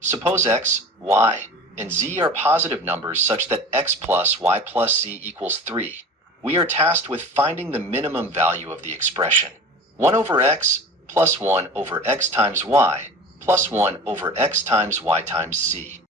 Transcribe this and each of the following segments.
Suppose x, y, and z are positive numbers such that x plus y plus z equals 3. We are tasked with finding the minimum value of the expression 1 over x plus 1 over x times y plus 1 over x times y times z.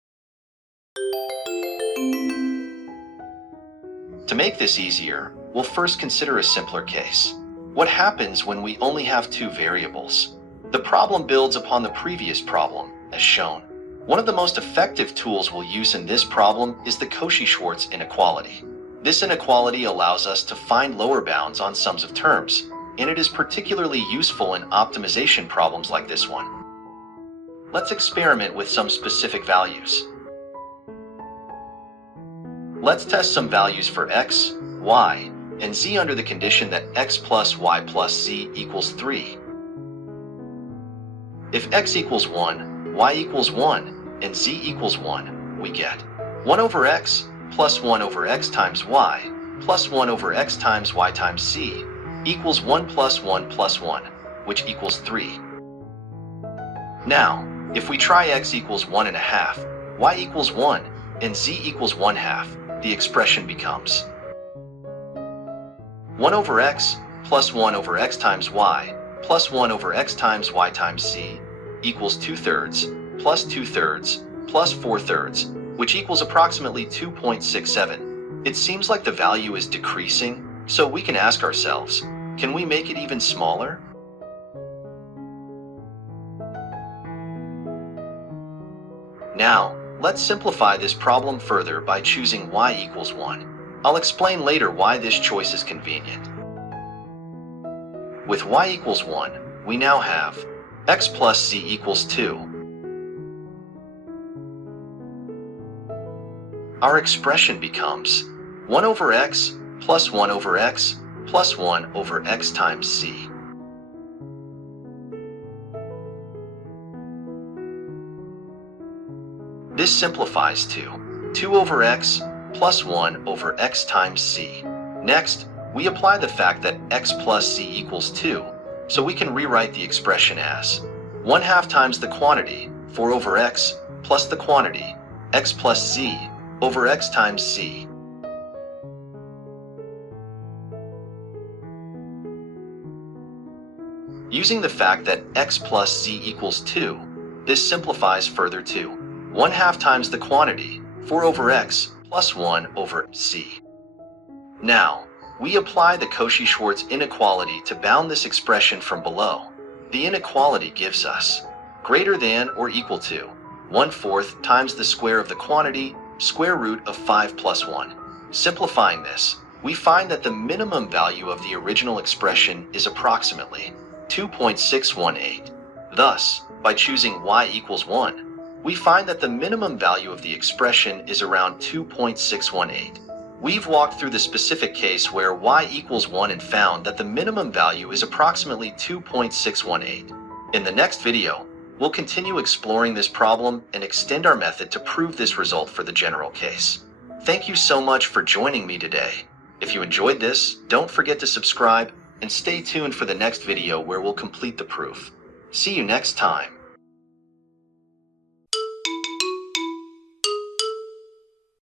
To make this easier, we'll first consider a simpler case. What happens when we only have two variables? The problem builds upon the previous problem, as shown. One of the most effective tools we'll use in this problem is the Cauchy-Schwarz inequality. This inequality allows us to find lower bounds on sums of terms, and it is particularly useful in optimization problems like this one. Let's experiment with some specific values. Let's test some values for x, y, and z under the condition that x plus y plus z equals 3. If x equals 1, y equals 1, and z equals 1, we get 1 over x plus 1 over x times y plus 1 over x times y times z equals 1 plus 1 plus 1, which equals 3. Now, if we try x equals 1.5, y equals 1, and z equals 1/2, the expression becomes 1 over x plus 1 over x times y plus 1 over x times y times z equals 2/3 plus 2/3 plus 4/3, which equals approximately 2.67. It seems like the value is decreasing, so we can ask ourselves, can we make it even smaller? Now, let's simplify this problem further by choosing y equals 1. I'll explain later why this choice is convenient. With y equals 1, we now have x plus z equals 2. Our expression becomes 1 over x plus 1 over x plus 1 over x times z. This simplifies to 2 over x plus 1 over x times z. Next, we apply the fact that x plus z equals 2, so we can rewrite the expression as 1/2 times the quantity, 4 over x, plus the quantity, x plus z, over x times z. Using the fact that x plus z equals 2, this simplifies further to 1/2 times the quantity, 4 over x, plus 1 over z. Now, we apply the Cauchy-Schwarz inequality to bound this expression from below. The inequality gives us greater than or equal to 1/4 times the square of the quantity, square root of 5 plus 1. Simplifying this, we find that the minimum value of the original expression is approximately 2.618. Thus, by choosing y equals 1, we find that the minimum value of the expression is around 2.618. We've walked through the specific case where y equals 1 and found that the minimum value is approximately 2.618. In the next video, we'll continue exploring this problem and extend our method to prove this result for the general case. Thank you so much for joining me today. If you enjoyed this, don't forget to subscribe and stay tuned for the next video where we'll complete the proof. See you next time.